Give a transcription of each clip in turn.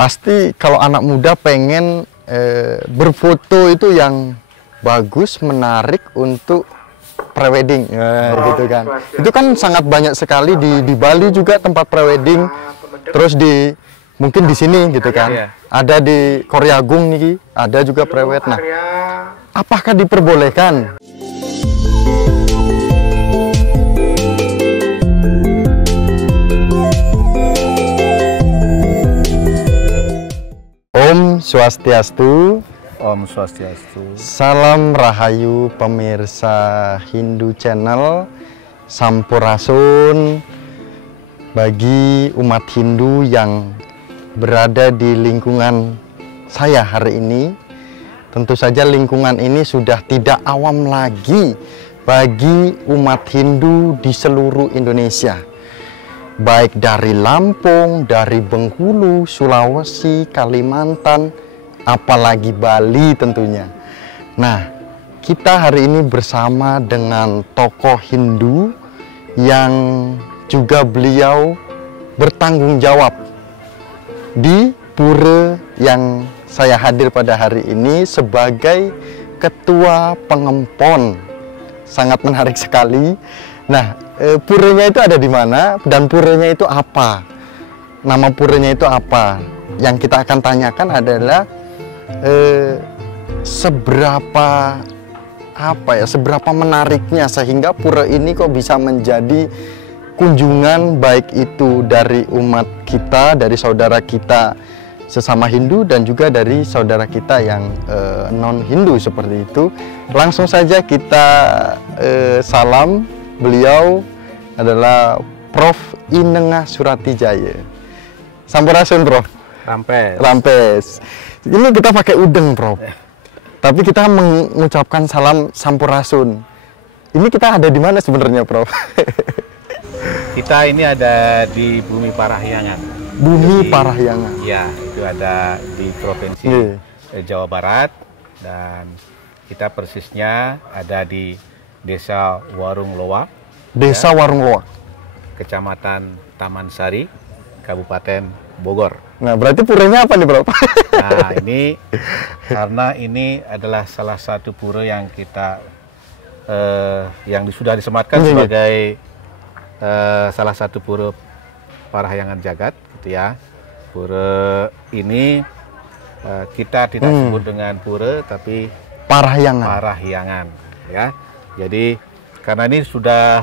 Pasti kalau anak muda pengen berfoto itu yang bagus, menarik untuk prewedding, gitu kan. Itu kan sangat banyak sekali di Bali juga tempat prewedding. Terus mungkin di sini gitu kan. Ada di Koryagung nih, ada juga prewed. Nah, apakah diperbolehkan? Om Swastiastu. Om Swastiastu. Salam Rahayu pemirsa Hindu Channel. Sampurasun bagi umat Hindu yang berada di lingkungan saya hari ini. Tentu saja lingkungan ini sudah tidak awam lagi bagi umat Hindu di seluruh Indonesia. Baik dari Lampung, dari Bengkulu, Sulawesi, Kalimantan, apalagi Bali tentunya. Nah, kita hari ini bersama dengan tokoh Hindu yang juga beliau bertanggung jawab di pura yang saya hadir pada hari ini sebagai ketua pengempon. Sangat menarik sekali. Nah, puranya itu ada di mana dan puranya itu apa? Nama puranya itu apa? Yang kita akan tanyakan adalah seberapa menariknya sehingga pura ini kok bisa menjadi kunjungan, baik itu dari umat kita, dari saudara kita sesama Hindu dan juga dari saudara kita yang non-Hindu seperti itu. Langsung saja kita salam. Beliau adalah Prof. Inengah Suratijaya. Sampurasun, Prof. Rampes. Ini kita pakai udeng, Prof. Tapi kita mengucapkan salam Sampurasun. Ini kita ada di mana sebenarnya, Prof? Kita ini ada di Bumi Parahyangan. Bumi Parahyangan. Ya, itu ada di Provinsi Jawa Barat, dan kita persisnya ada di Desa Warung Loak. Desa Warung Loak. Kecamatan Taman Sari, Kabupaten Bogor. Nah, berarti puranya apa nih, Bro? Nah, ini karena ini adalah salah satu pura yang kita yang sudah disematkan sebagai salah satu pura Parahyangan Jagat, gitu ya. Pura ini kita tidak sebut dengan pura, tapi Parahyangan, ya. Jadi karena ini sudah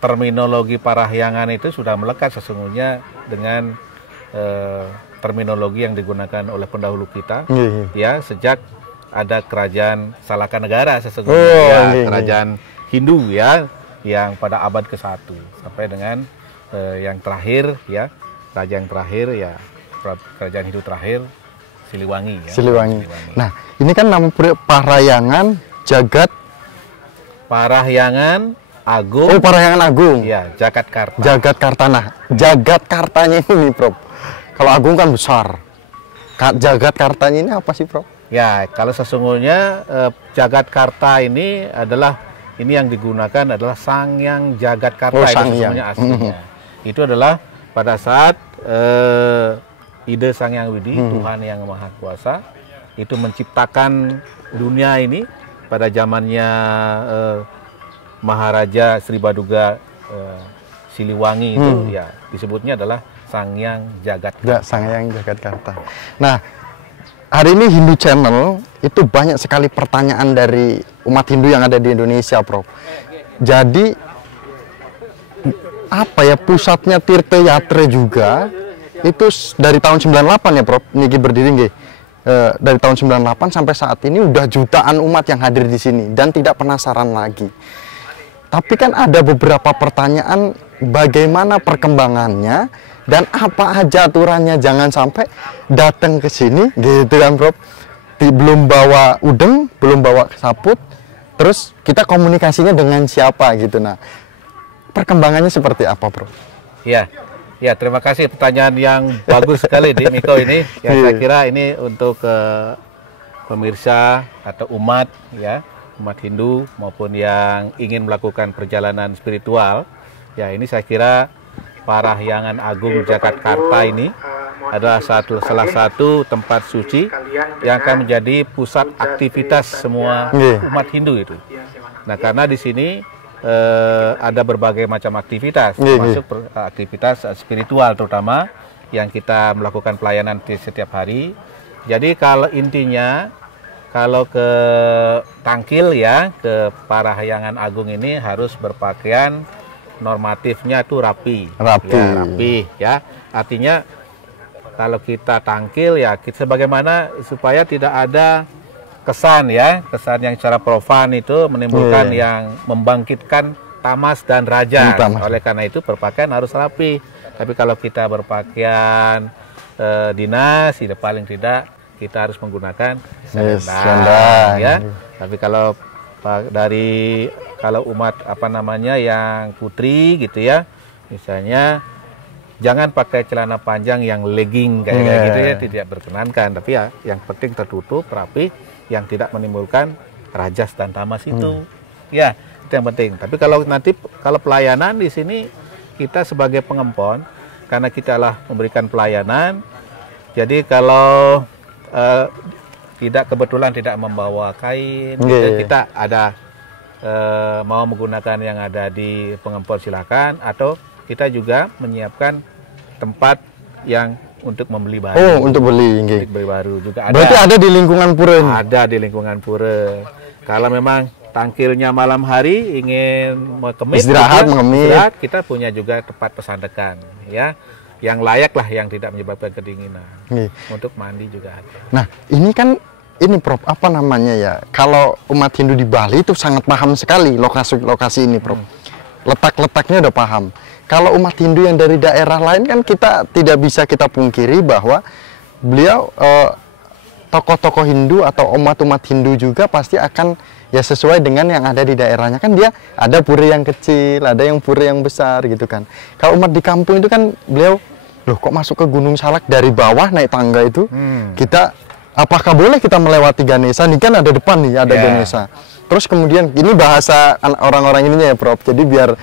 terminologi Parahyangan itu sudah melekat sesungguhnya dengan terminologi yang digunakan oleh pendahulu kita, ya, sejak ada kerajaan Salakanegara sesungguhnya, kerajaan Hindu, ya, yang pada abad ke-1 sampai dengan yang terakhir, ya, raja yang terakhir, ya, kerajaan Hindu terakhir Siliwangi, ya. Siliwangi. Nah, ini kan nama pura Parahyangan Jagat. Parahyangan Agung. Oh, Parahyangan Agung. Ya, Jagatkarta. Jagatkarta. Nah, Jagatkartanya ini, Prof. Kalau Agung kan besar. Jagatkartanya ini apa sih, Prof? Ya, kalau sesungguhnya Jagatkarta ini yang digunakan adalah Sangyang Jagatkarta. Itu sesungguhnya aslinya. Itu adalah pada saat Ide Sangyang Widi, Tuhan yang Maha Kuasa, itu menciptakan dunia ini pada zamannya Maharaja Sri Baduga Siliwangi itu, ya, disebutnya adalah Sangyang Jagatkarta. Sangyang Jagatkarta. Nah, hari ini Hindu Channel itu banyak sekali pertanyaan dari umat Hindu yang ada di Indonesia, Prof. Jadi apa ya, pusatnya Tirta Yatra juga itu dari tahun 98 ya, Prof. Niki berdiri nggih. Dari tahun 98 sampai saat ini udah jutaan umat yang hadir di sini dan tidak penasaran lagi. Tapi kan ada beberapa pertanyaan bagaimana perkembangannya dan apa aja aturannya, jangan sampai datang ke sini gitu kan, Prof. Belum bawa udeng, belum bawa saput, terus kita komunikasinya dengan siapa gitu. Nah, perkembangannya seperti apa, Prof? Ya, terima kasih, pertanyaan yang bagus sekali di Miko ini. Ya, saya kira ini untuk pemirsa atau umat, ya, umat Hindu maupun yang ingin melakukan perjalanan spiritual. Ya, ini saya kira Parahyangan Agung Jakarta ini adalah salah satu tempat suci yang akan menjadi pusat aktivitas semua umat Hindu itu. Nah, karena di sini ada berbagai macam aktivitas, termasuk aktivitas spiritual terutama yang kita melakukan pelayanan di setiap hari. Jadi kalau intinya, kalau ke Tangkil ya, ke Parahyangan Agung ini harus berpakaian normatifnya itu rapi. Rapi ya. Artinya kalau kita tangkil ya, sebagaimana supaya tidak ada kesan ya, kesan yang secara profan itu menimbulkan yang membangkitkan tamas dan raja. Oleh karena itu berpakaian harus rapi. Tapi kalau kita berpakaian dinas, paling tidak kita harus menggunakan selendang ya. Tapi kalau umat yang putri gitu ya, misalnya jangan pakai celana panjang yang legging kayak gitu ya, tidak berkenankan. Tapi ya yang penting tertutup, rapi, yang tidak menimbulkan rajas dan tamas itu. Ya, itu yang penting. Tapi kalau pelayanan di sini, kita sebagai pengempon, karena kita lah memberikan pelayanan, jadi kalau kebetulan tidak membawa kain, kita ada mau menggunakan yang ada di pengempon silakan, atau kita juga menyiapkan tempat yang untuk membeli baru. Oh, untuk beli baru juga ada. Berarti ada di lingkungan pura ini? Ada di lingkungan pura. Kalau memang tangkilnya malam hari ingin mengemis, istirahat, kita punya juga tempat pesandekan ya, yang layak lah, yang tidak menyebabkan kedinginan. Untuk mandi juga ada. Nah, ini kan Prof, apa namanya ya? Kalau umat Hindu di Bali itu sangat paham sekali lokasi ini, Prof. Letak-letaknya udah paham. Kalau umat Hindu yang dari daerah lain kan kita tidak bisa kita pungkiri bahwa beliau tokoh-tokoh Hindu atau umat-umat Hindu juga pasti akan ya sesuai dengan yang ada di daerahnya. Kan dia ada pura yang kecil, ada yang pura yang besar gitu kan. Kalau umat di kampung itu kan beliau, loh kok masuk ke Gunung Salak dari bawah naik tangga itu, kita apakah boleh kita melewati Ganesha? Ini kan ada depan nih, ada Ganesha. Terus kemudian ini bahasa orang-orang ininya ya, Prof. Jadi biar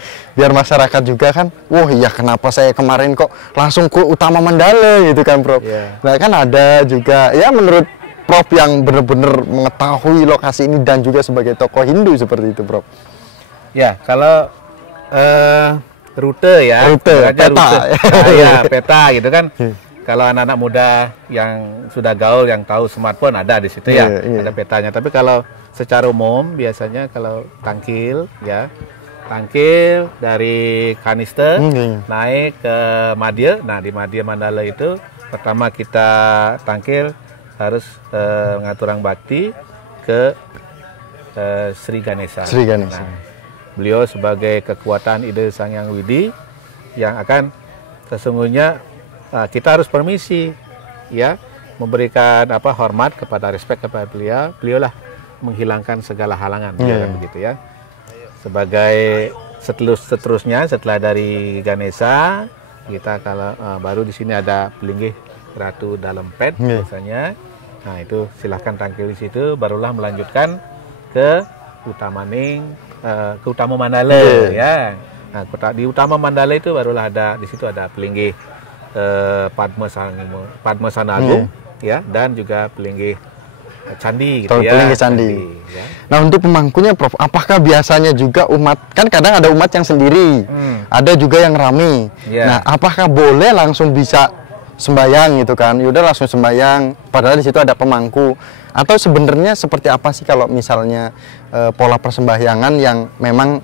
masyarakat juga kan, wah iya kenapa saya kemarin kok langsung ke Utama Mandala gitu kan, Prof. Nah kan ada juga ya menurut Prof yang benar-benar mengetahui lokasi ini dan juga sebagai tokoh Hindu seperti itu, Prof. Ya, kalau rute peta. Nah, ya, peta gitu kan. Kalau anak-anak muda yang sudah gaul, yang tahu smartphone ada di situ ada petanya. Tapi kalau secara umum biasanya kalau tangkil dari Kaniste naik ke Madya. Nah, di Madya Mandala itu pertama kita tangkil harus ngaturang bakti ke Sri Ganesha. Nah, beliau sebagai kekuatan ide Sang Hyang Widi yang akan sesungguhnya kita harus permisi ya, memberikan hormat kepada, respect kepada beliau lah menghilangkan segala halangan begitu ya. Sebagai seterusnya setelah dari Ganesha, kita kalau baru di sini ada Pelinggih Ratu Dalam Pet biasanya. Nah, itu silahkan tangkil di situ, barulah melanjutkan ke Utamaning, ke Utama Mandala ya. Nah, di Utama Mandala itu barulah ada, di situ ada Pelinggih Padmasana Agung ya, dan juga Pelinggih Candi gitu ya. Pelinggih Candi. Ya. Nah, untuk pemangkunya, Prof, apakah biasanya juga umat, kan kadang ada umat yang sendiri, ada juga yang rame. Nah, apakah boleh langsung bisa sembayang gitu kan? Yaudah langsung sembayang, padahal di situ ada pemangku. Atau sebenarnya seperti apa sih kalau misalnya pola persembahyangan yang memang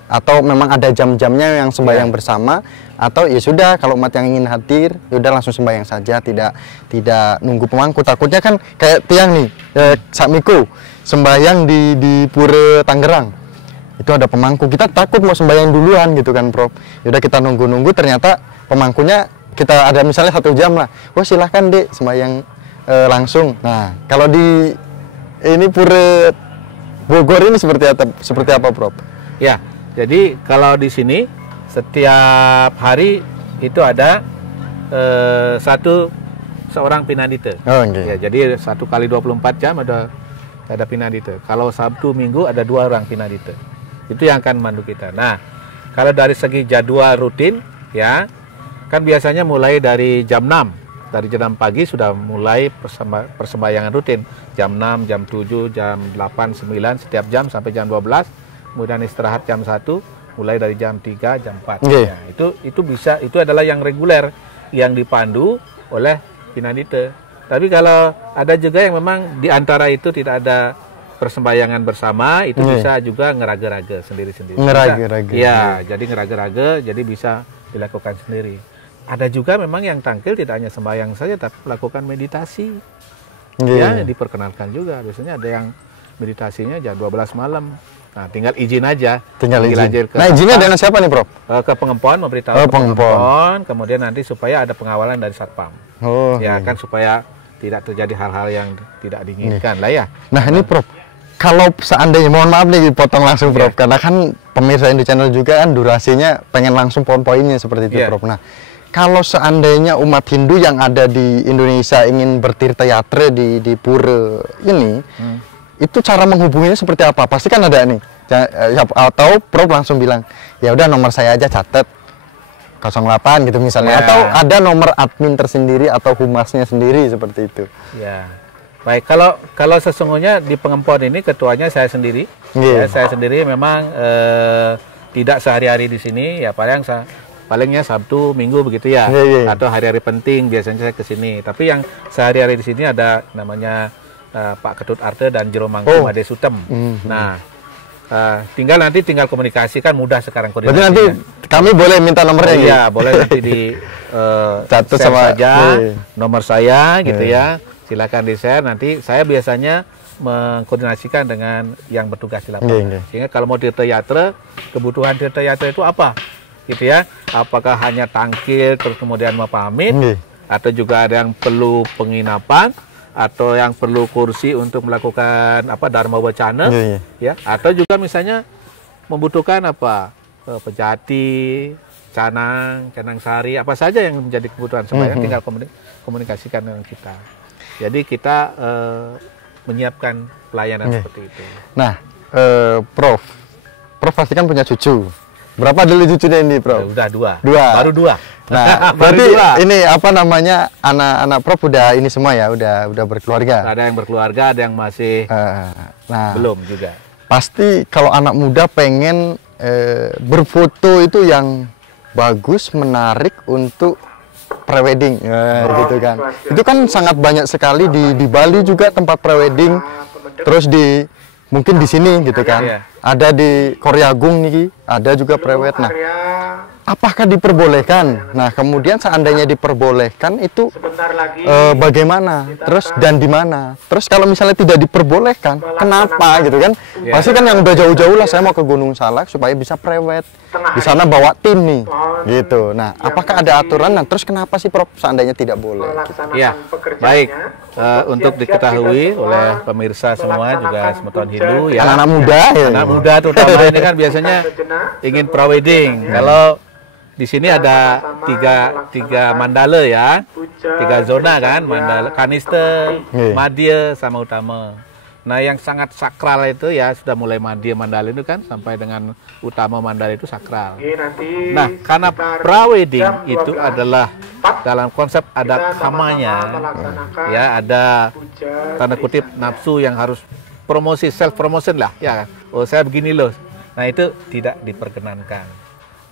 ada jam-jamnya yang sembahyang bersama, atau ya sudah kalau umat yang ingin hadir yaudah langsung sembahyang saja, tidak nunggu pemangku. Takutnya kan kayak tiang nih, sakmiku sembahyang di Pura Tangerang itu ada pemangku, kita takut mau sembahyang duluan gitu kan, Prof. Yaudah kita nunggu ternyata pemangkunya kita ada misalnya 1 jam lah, silahkan dek sembahyang langsung. Nah, kalau di ini Pura Bogor ini seperti apa, Prof? Ya, jadi kalau di sini setiap hari itu ada seorang pinandita. Ya, jadi 1 kali 24 jam ada pinandita. Kalau Sabtu Minggu ada 2 orang pinandita. Itu yang akan memandu kita. Nah, kalau dari segi jadwal rutin ya, Kan biasanya mulai dari jam 6. Dari jam 6 pagi sudah mulai persembayangan rutin. Jam 6, jam 7, jam 8, 9, setiap jam sampai jam 12. Kemudian istirahat jam 1, mulai dari jam 3, jam 4. Ya, itu bisa, itu adalah yang reguler, yang dipandu oleh Pinandite. Tapi kalau ada juga yang memang di antara itu tidak ada persembayangan bersama, itu bisa juga ngeraga-raga sendiri-sendiri. Ngeraga-raga. Ya, jadi ngeraga-raga, jadi bisa dilakukan sendiri. Ada juga memang yang tangkil tidak hanya sembahyang saja, tapi melakukan meditasi. Ya, diperkenalkan juga. Biasanya ada yang meditasinya jam 12 malam. Nah, tinggal izin aja. Tinggal izin. Ke nah, izinnya dengan siapa nih, Prof? Ke Pengempon, memberitahu ke Pengempon, kemudian nanti supaya ada pengawalan dari Satpam. Ya, kan supaya tidak terjadi hal-hal yang tidak diinginkan lah ya. Nah, ini Prof, kalau seandainya, mohon maaf nih potong langsung Prof, karena kan pemirsa Indo Channel juga kan durasinya pengen langsung poin-poinnya seperti itu Prof. Nah, kalau seandainya umat Hindu yang ada di Indonesia ingin bertirta-yatra di pura ini, itu cara menghubunginya seperti apa? Pasti kan ada nih, atau Prof langsung bilang, ya udah nomor saya aja catat 08 gitu misalnya, atau ada nomor admin tersendiri atau humasnya sendiri seperti itu. Ya, baik. Kalau sesungguhnya di Pengempon ini ketuanya saya sendiri, ya, saya sendiri memang tidak sehari-hari di sini, ya palingnya Sabtu, Minggu begitu ya, atau hari-hari penting biasanya saya ke sini. Tapi yang sehari-hari di sini ada namanya Pak Ketut Arte dan Jero Mangku Ade Sutem. Nah, tinggal komunikasikan, mudah sekarang koordinasinya. Berarti nanti kami boleh minta nomornya? Iya, boleh nanti di catat sama saja nomor saya gitu ya. Silakan di share. Nanti saya biasanya mengkoordinasikan dengan yang bertugas di lapangan. Sehingga kalau mau tirta-yatra, kebutuhan tirta-yatra itu apa? Gitu ya, apakah hanya tangkil terus kemudian mau pamit, atau juga ada yang perlu penginapan, atau yang perlu kursi untuk melakukan dharma wacana, ya, atau juga misalnya membutuhkan pejati, canang sari, apa saja yang menjadi kebutuhan sembahyang, tinggal komunikasikan dengan kita. Jadi kita menyiapkan pelayanan seperti itu. Nah, Prof pasti kan punya cucu. Berapa dulu cucunya ini, Prof? Udah dua. Baru dua. Nah, berarti ini anak-anak Prof udah ini semua ya, udah berkeluarga. Ada yang berkeluarga, ada yang masih belum juga. Pasti kalau anak muda pengen berfoto itu yang bagus, menarik untuk prewedding, gitu kan. Itu kan sangat banyak sekali di Bali juga tempat prewedding, terus mungkin di sini gitu kan. Ada di Koryagung nih, ada juga prewed. Nah, apakah diperbolehkan? Nah, kemudian seandainya diperbolehkan itu bagaimana? Terus dan di mana? Terus kalau misalnya tidak diperbolehkan, kenapa gitu kan? Pasti kan yang udah jauh-jauh lah, saya mau ke Gunung Salak supaya bisa prewed. Di sana bawa tim nih, gitu. Nah, apakah ada aturan? Nah, terus kenapa sih Prof seandainya tidak boleh? Ya, baik. Untuk diketahui oleh pemirsa semua juga semeton Hindu ya, anak muda ya. Anak muda terutama ini kan biasanya ingin prawedding. Kalau di sini ada tiga mandala ya, 3 zona kan, mandala Kaniste, Madya sama Utama. Nah, yang sangat sakral itu ya sudah mulai Madya Mandala itu kan sampai dengan Utama Mandala itu sakral. Nah, karena prawedding itu adalah dalam konsep ada kamanya, ya ada tanda kutip nafsu yang harus promosi, self promotion lah, ya kan. Oh, saya begini loh. Nah, itu tidak diperkenankan.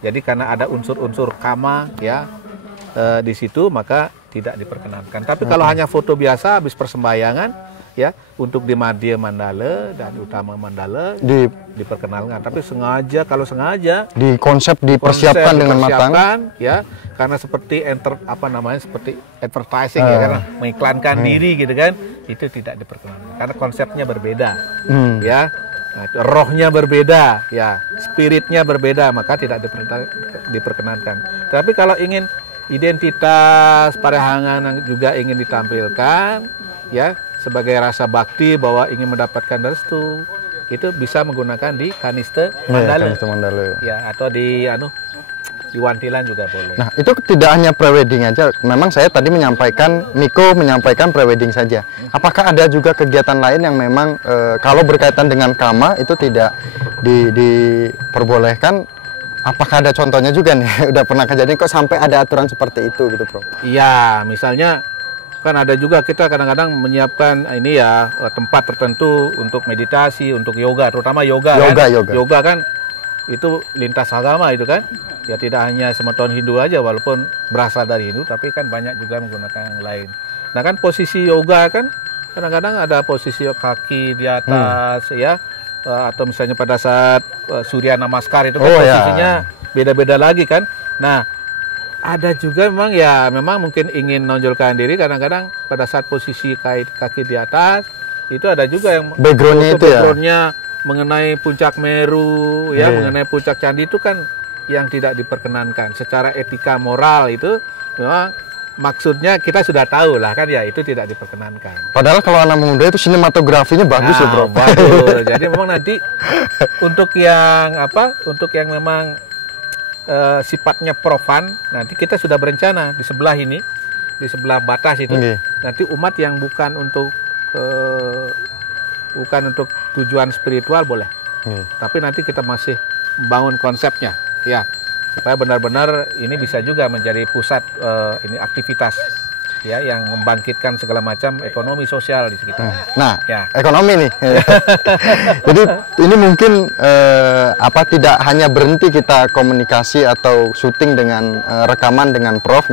Jadi karena ada unsur-unsur kama ya di situ, maka tidak diperkenankan. Tapi kalau hanya foto biasa habis persembahyangan ya, untuk di Madya Mandala dan Utama Mandala diperkenalkan. Tapi kalau sengaja di konsep dipersiapkan dengan matang ya, karena seperti seperti advertising ya, karena mengiklankan diri gitu kan, itu tidak diperkenalkan karena konsepnya berbeda ya. Nah, rohnya berbeda ya, spiritnya berbeda, maka tidak diperkenankan. Tapi kalau ingin identitas parehangan juga ingin ditampilkan ya, sebagai rasa bakti bahwa ingin mendapatkan restu, itu bisa menggunakan di Kaniste Mandala. Ya, atau di Wantilan juga boleh. Nah, itu tidak hanya prewedding aja. Memang saya tadi Miko menyampaikan prewedding saja. Apakah ada juga kegiatan lain yang memang kalau berkaitan dengan kama itu tidak diperbolehkan Apakah ada contohnya juga nih? Udah pernah kejadian kok sampai ada aturan seperti itu gitu, Prof? Iya, misalnya kan ada juga kita kadang-kadang menyiapkan ini ya tempat tertentu untuk meditasi, untuk yoga, terutama yoga kan. Yoga kan itu lintas agama itu kan. Ya tidak hanya semeton Hindu aja, walaupun berasal dari Hindu, tapi kan banyak juga menggunakan yang lain. Nah kan posisi yoga kan kadang-kadang ada posisi kaki di atas ya, atau misalnya pada saat Surya Namaskar itu kan posisinya beda-beda lagi kan. Nah ada juga memang mungkin ingin menonjolkan diri, kadang-kadang pada saat posisi kaki di atas itu ada juga yang backgroundnya itu backgroundnya mengenai puncak Meru ya, mengenai puncak candi itu kan yang tidak diperkenankan secara etika moral. Itu memang maksudnya kita sudah tahu lah kan ya, itu tidak diperkenankan. Padahal kalau anak muda itu sinematografinya bagus ya, Bro. Bagus. Jadi memang nanti untuk yang memang sifatnya profan, nanti kita sudah berencana di sebelah ini, di sebelah batas itu, nanti umat yang bukan untuk tujuan spiritual boleh, tapi nanti kita masih membangun konsepnya, ya, supaya benar-benar ini bisa juga menjadi pusat ini aktivitas, ya, yang membangkitkan segala macam ekonomi sosial di sekitar. Nah, ekonomi nih. Jadi ini mungkin tidak hanya berhenti kita komunikasi atau syuting dengan rekaman dengan Prof.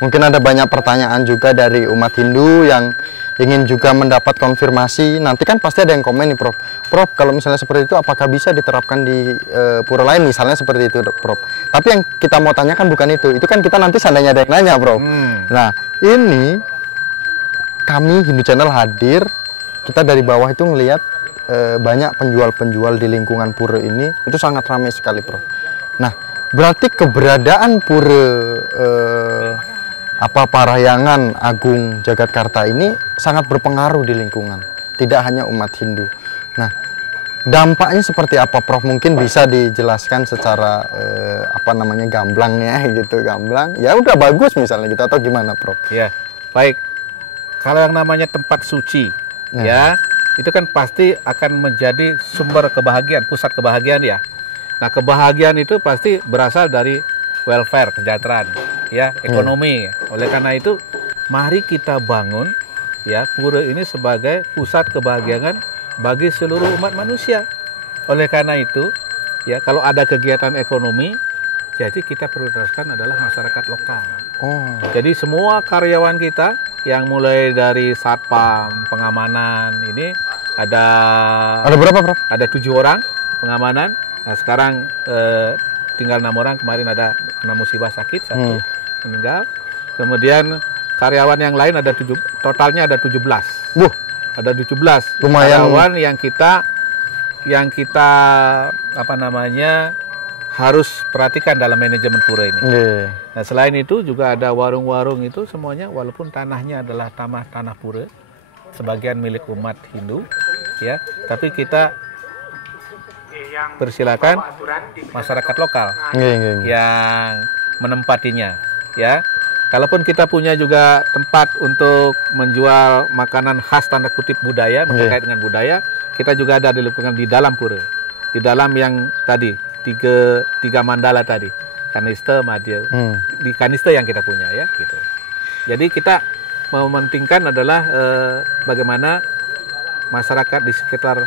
Mungkin ada banyak pertanyaan juga dari umat Hindu yang ingin juga mendapat konfirmasi. Nanti kan pasti ada yang komen nih, Prof. Prof, kalau misalnya seperti itu apakah bisa diterapkan di pura lain, misalnya seperti itu, Prof. Tapi yang kita mau tanyakan bukan itu. Itu kan kita nanti seandainya ada yang nanya, Prof. Nah, ini kami Hindu Channel hadir, kita dari bawah itu ngelihat banyak penjual-penjual di lingkungan pura ini itu sangat ramai sekali, Prof. Nah, berarti keberadaan pura Parahyangan Agung Jagatkarta ini sangat berpengaruh di lingkungan, tidak hanya umat Hindu. Nah, dampaknya seperti apa, Prof? Mungkin bisa dijelaskan secara gamblangnya gitu, gamblang. Ya udah bagus misalnya gitu, atau gimana, Prof? Ya, baik. Kalau yang namanya tempat suci, ya, itu kan pasti akan menjadi sumber kebahagiaan, pusat kebahagiaan ya. Nah, kebahagiaan itu pasti berasal dari welfare, kesejahteraan, ya, ekonomi. Oleh karena itu, mari kita bangun ya pura ini sebagai pusat kebahagiaan bagi seluruh umat manusia. Oleh karena itu, ya, kalau ada kegiatan ekonomi, jadi kita prioritaskan adalah masyarakat lokal. Jadi semua karyawan kita yang mulai dari satpam, pengamanan, ini ada berapa, Prof? Ada 7 orang pengamanan. Nah, sekarang tinggal 6 orang. Kemarin ada kena musibah sakit, 1 meninggal. Kemudian karyawan yang lain ada totalnya ada 17. Ada 17 lumayan. Karyawan yang kita harus perhatikan dalam manajemen pura ini. Nah, selain itu juga ada warung-warung, itu semuanya walaupun tanahnya adalah tanah pura, sebagian milik umat Hindu, ya, tapi kita persilakan masyarakat lokal yang menempatinya, ya. Kalaupun kita punya juga tempat untuk menjual makanan khas tanda kutip budaya, berkait dengan budaya, kita juga ada di lingkungan di dalam pura, di dalam yang tadi tiga mandala tadi, Kanista, Madya, di Kanista yang kita punya, ya, gitu. Jadi kita mementingkan adalah bagaimana masyarakat di sekitar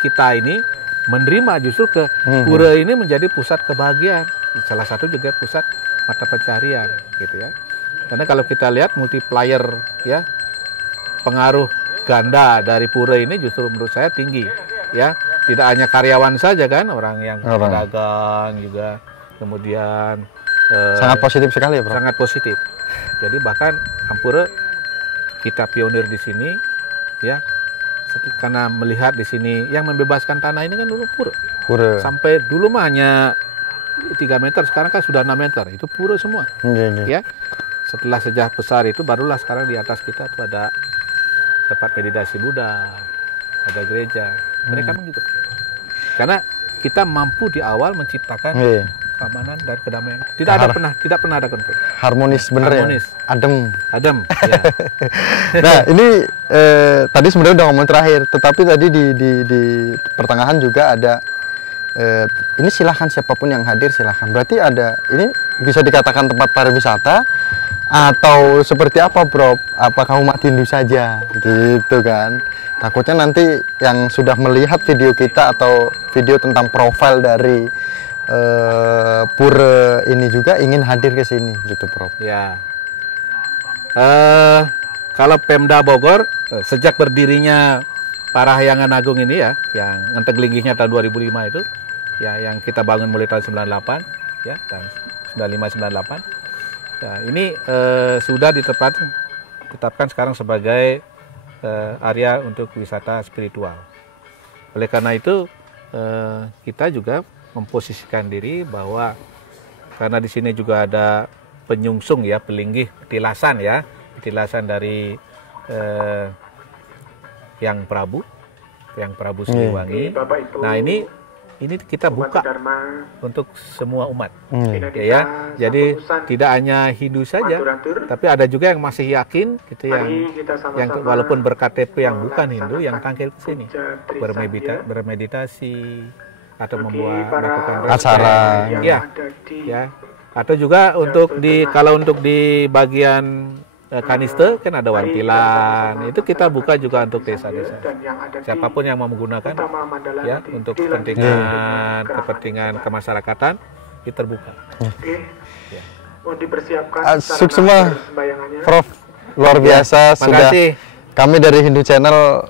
kita ini menerima justru ke pura ini menjadi pusat kebahagiaan, salah satu juga pusat mata pencarian, gitu ya. Karena kalau kita lihat multiplier, ya, pengaruh ganda dari pura ini justru menurut saya tinggi, ya. Tidak hanya karyawan saja kan, orang yang pedagang juga, kemudian sangat positif sekali ya, Bro. Sangat positif. Jadi bahkan Ampura kita pionir di sini, ya. Karena melihat di sini yang membebaskan tanah ini kan dulu pura. Sampai dulu mah hanya 3 meter, sekarang kan sudah 6 meter. Itu pura semua. Ya. Setelah sejarah besar itu barulah sekarang di atas kita tuh ada tempat meditasi Buddha, ada gereja. Mereka begitu. Karena kita mampu di awal menciptakan keamanan dan kedamaian. Tidak pernah ada konflik. Harmonis bener. Harmonis. Ya. Adem. Ya. Nah, ini tadi sebenarnya udah ngomong terakhir, tetapi tadi di pertengahan juga ada ini silahkan siapapun yang hadir silahkan. Berarti ada ini bisa dikatakan tempat pariwisata atau seperti apa, Prof? Apakah umat Hindu saja gitu kan? Takutnya nanti yang sudah melihat video kita atau video tentang profil dari pura ini juga ingin hadir ke sini gitu, Prof. Ya. Kalau Pemda Bogor sejak berdirinya Parahyangan Agung ini ya, yang Ngenteglingihnya tahun 2005 itu, ya yang kita bangun mulai tahun 98, ya tahun 95-98. Ya, ini sudah ditetapkan sekarang sebagai area untuk wisata spiritual. Oleh karena itu kita juga memposisikan diri bahwa karena di sini juga ada penyungsung ya, pelinggih, petilasan dari Yang Prabu Siliwangi. Nah ini kita buka untuk semua umat, ya. Jadi tidak hanya Hindu saja, tapi ada juga yang masih yakin, gitu, yang walaupun berKTP yang bukan Hindu, yang tampil ke sini, bermeditasi atau melakukan acara, ya. Atau juga kalau untuk di bagian Kaniste kan ada wantilan, itu kita buka juga untuk desa-desa. Siapapun yang mau menggunakan ya untuk kepentingan kemasyarakatan itu terbuka. Ya. Mau dipersiapkan semua, Prof. Luar biasa sudah. Kami dari Hindu Channel,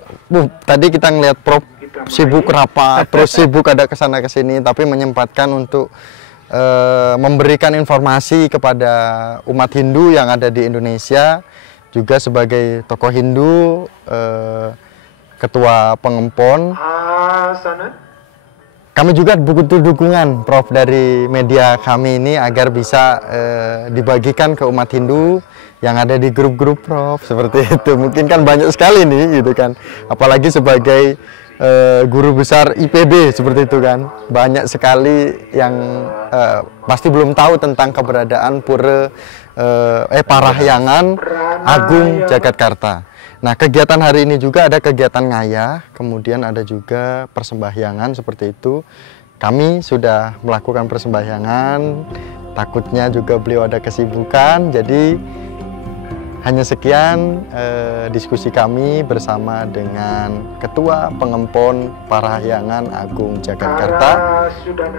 tadi kita ngelihat Prof sibuk rapat, terus sibuk ada kesana kesini, tapi menyempatkan untuk memberikan informasi kepada umat Hindu yang ada di Indonesia, juga sebagai tokoh Hindu, ketua pengempon. Kami juga butuh dukungan, Prof, dari media kami ini agar bisa dibagikan ke umat Hindu yang ada di grup-grup, Prof, seperti itu. Mungkin kan banyak sekali nih, gitu kan. Apalagi sebagai guru besar IPB seperti itu kan, banyak sekali yang pasti belum tahu tentang keberadaan pura Parahyangan Agung Jagatkarta. Nah, kegiatan hari ini juga ada kegiatan ngayah, kemudian ada juga persembahyangan seperti itu. Kami sudah melakukan persembahyangan, takutnya juga beliau ada kesibukan, jadi hanya sekian diskusi kami bersama dengan Ketua Pengempon Parahyangan Agung Jagatkarta.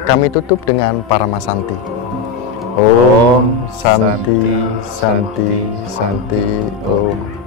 Kami tutup dengan Paramasanti. Om Santi Santi Santi Om.